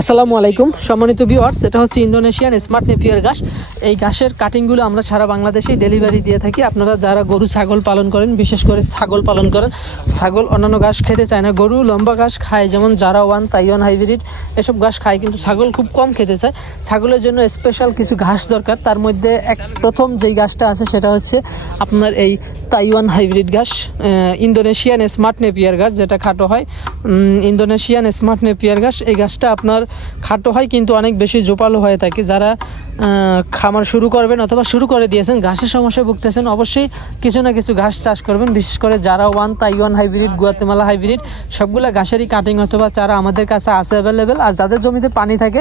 আসসালামু আলাইকুম সম্মানিত ভিউয়ার্স, এটা হচ্ছে ইন্দোনেশিয়ান স্মার্ট নেপিয়ার ঘাস। এই ঘাসের কাটিংগুলো আমরা সারা বাংলাদেশেই ডেলিভারি দিয়ে থাকি। আপনারা যারা গরু ছাগল পালন করেন, বিশেষ করে ছাগল পালন করেন, ছাগল অন্যান্য ঘাস খেতে চায় না, গরু লম্বা ঘাস খায়, যেমন জারা ওয়ান, তাইওয়ান হাইব্রিড এসব ঘাস খায়, কিন্তু ছাগল খুব কম খেতে চায়। ছাগলের জন্য স্পেশাল কিছু ঘাস দরকার। তার মধ্যে প্রথম যেই ঘাসটা আছে সেটা হচ্ছে আপনার এই তাইওয়ান হাইব্রিড ঘাস, ইন্দোনেশিয়ান স্মার্ট নেপিয়ার ঘাস, যেটা খাটো হয়। ইন্দোনেশিয়ান স্মার্ট নেপিয়ার ঘাস, এই ঘাসটা আপনার খাটো হয় কিন্তু অনেক বেশি জোপালো হয়ে থাকে। যারা খামার শুরু করবেন অথবা শুরু করে দিয়েছেন, ঘাসের সমস্যায় ভুগতেছেন, অবশ্যই কিছু না কিছু ঘাস চাষ করবেন। বিশেষ করে জারা one, Taiwan hybrid, Guatemala hybrid সবগুলা ঘাসেরই কাটিং অথবা চারা আমাদের কাছে আছে অ্যাভেলেবেল। আর যাদের জমিতে পানি থাকে,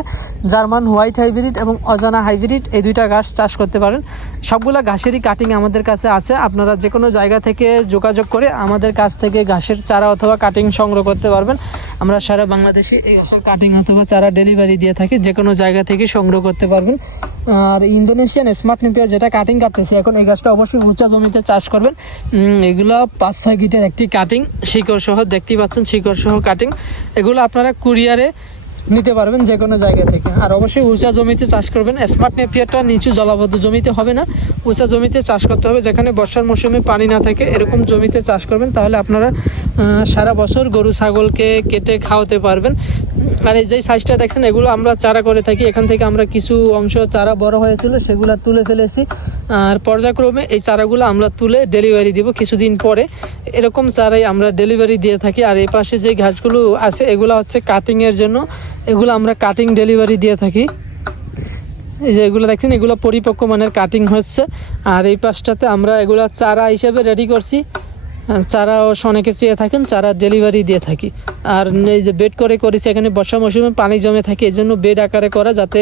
জার্মান হোয়াইট হাইব্রিড এবং অজানা হাইব্রিড, এই দুইটা ঘাস চাষ করতে পারেন। সবগুলা ঘাসেরই কাটিং আমাদের কাছে আছে। আপনারা যে কোনো জায়গা থেকে যোগাযোগ করে আমাদের কাছ থেকে ঘাসের চারা অথবা কাটিং সংগ্রহ করতে পারবেন। আমরা সারা বাংলাদেশে এই ঘাসের কাটিং অথবা চারা ডেলিভারি দিয়ে থাকি, যে কোনো জায়গা থেকে সংগ্রহ করতে পারবেন। আর ইন্দোনেশিয়ান স্মার্ট নেপিয়ার যেটা কাটিং কাটতেছি এখন, এই গাছটা অবশ্যই উঁচা জমিতে চাষ করবেন। এগুলো 5-6 গিটের একটি কাটিং, শিকড় সহ, দেখতেই পাচ্ছেন শিকড় সহ কাটিং। এগুলো আপনারা কুরিয়ারে নিতে পারবেন যে কোনো জায়গা থেকে। আর অবশ্যই উঁচা জমিতে চাষ করবেন। স্মার্ট নেপিয়ারটা নিচু জলাবদ্ধ জমিতে হবে না, উঁচা জমিতে চাষ করতে হবে, যেখানে বর্ষার মৌসুমে পানি না থাকে, এরকম জমিতে চাষ করবেন। তাহলে আপনারা সারা বছর গরু ছাগলকে কেটে খাওয়াতে পারবেন। আর এই যে সাইজটা দেখছেন, এগুলো আমরা চারা করে থাকি। এখান থেকে আমরা কিছু অংশ চারা বড় হয়েছিল, সেগুলো তুলে ফেলেছি। আর পর্যায়ক্রমে এই চারাগুলো আমরা তুলে ডেলিভারি দিব কিছুদিন পরে। এরকম চারাই আমরা ডেলিভারি দিয়ে থাকি। আর এই পাশে যে ঘাসগুলো আছে, এগুলো হচ্ছে কাটিংয়ের জন্য, এগুলো আমরা কাটিং ডেলিভারি দিয়ে থাকি। এই যে এগুলো দেখছেন, এগুলো পরিপক্ক মানের কাটিং হচ্ছে। আর এই পাশটাতে আমরা এগুলো চারা হিসেবে রেডি করছি। চারাও অনেকে চেয়ে থাকেন, চারা ডেলিভারি দিয়ে থাকি। আর এই যে বেড করে করেছি, এখানে বর্ষা মৌসুমে পানি জমে থাকে, এই জন্য বেড আকারে করা, যাতে